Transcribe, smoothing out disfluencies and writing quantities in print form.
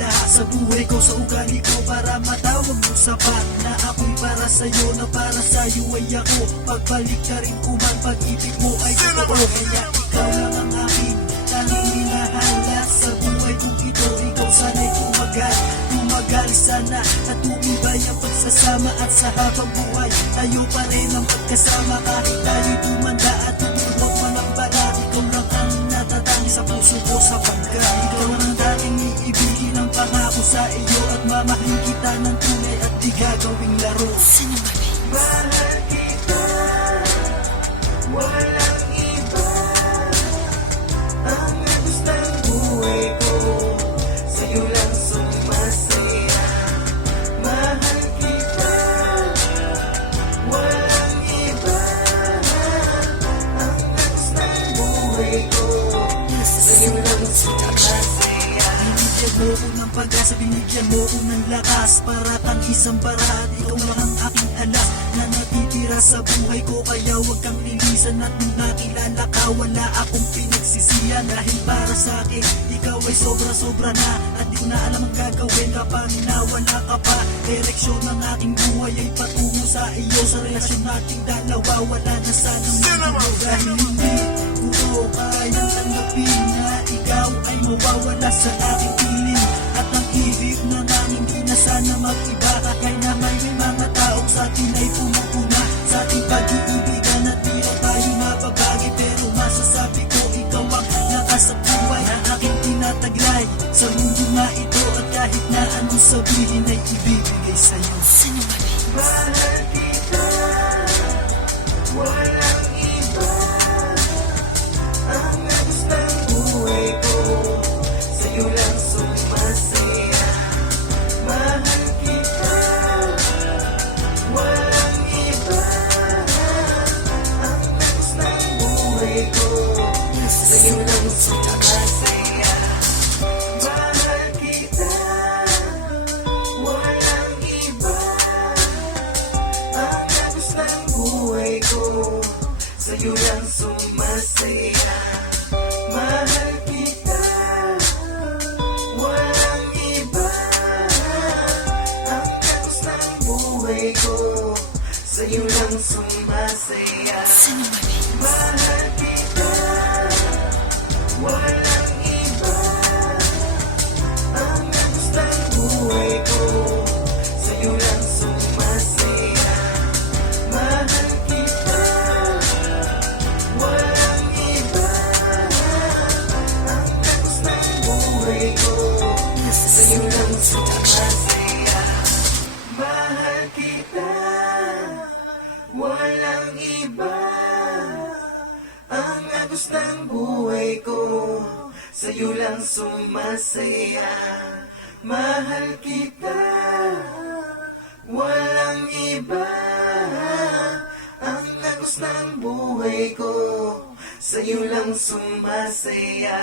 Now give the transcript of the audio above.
lahat sa buhay ko, sa ugali ko, para matawag mo sapat na ako'y para sa'yo, na para sa'yo ay ako. Pagbalik ka rin ko man, pag-ibig mo ay totoo. Kaya ikaw lang ang aking tanging minahalat sa buhay kong ito. Ikaw sana'y tumagal sana at tumibay ang pagsasama. At sa habang buhay tayo pa rin ang pagkasama, kahit tayo'y tumanda at tumuwag man ang bala. Ikaw lang ang natatangi sa puso ko, sapagkat ikaw ang dating iibigin ang pangako sa iyo, at mamahalin kita ng tunay at di gagawing laro. Mahal kita, walang iba. Ang agos ng buhay ko, sa'yo lang sumasaya. Mahal kita, walang iba. Ang agos ng buhay ko, sa'yo lang sumasaya. Binigyan mo ko ng pag-asa, binigyan mo ko ng lakas, para kang isang barat. Ikaw lang ang aking alas na natitira sa buhay ko. Kaya huwag kang lilisan at nung nakilala ka, wala akong pinagsisiyan. Dahil para sa akin, ikaw ay sobra-sobra na, at di ko na alam ang gagawin kapag nawala ka pa. Direksyon ng aking buhay ay patungo sa iyo. Sa relasyon nating dalawa, wala na sanang magdulo. Dahil hindi ko kayang tanggapin na ikaw ay mawawala sa aking piling. At ang ibig naman hindi na sana mag-iba, kaya naman may mga taong sa atin ay pumupuna sa ating pag-iibigan, at di na tayo mababagi. Pero masasabi ko, ikaw ang lakas sa buhay na aking tinataglay sa mundo na ito, at kahit na anong sabihin ay ibibigay sa'yo. Mahal kita, walang iba. Ang agos ng buhay ko, sa'yo lang sumasaya. Mahal kita, walang iba. Ang agos ng buhay ko, sa'yo lang sumasaya. Mahal kita, walang iba. Ang agos ng buhay ko, sa'yo lang sumasaya. Mahal kita, walang iba. Ang agos ng buhay ko, sa'yo lang sumasaya. Mahal kita, walang iba. Ang agos ng buhay ko, sa'yo lang sumasaya. Mahal kita, walang iba. Ang agos ng buhay ko, sa'yo lang sumasaya. Mahal kita, walang iba. Ang agos ng buhay ko, sa'yo lang sumasaya. Mahal kita, walang iba. Ang agos ng buhay ko, sa'yo lang sumasaya.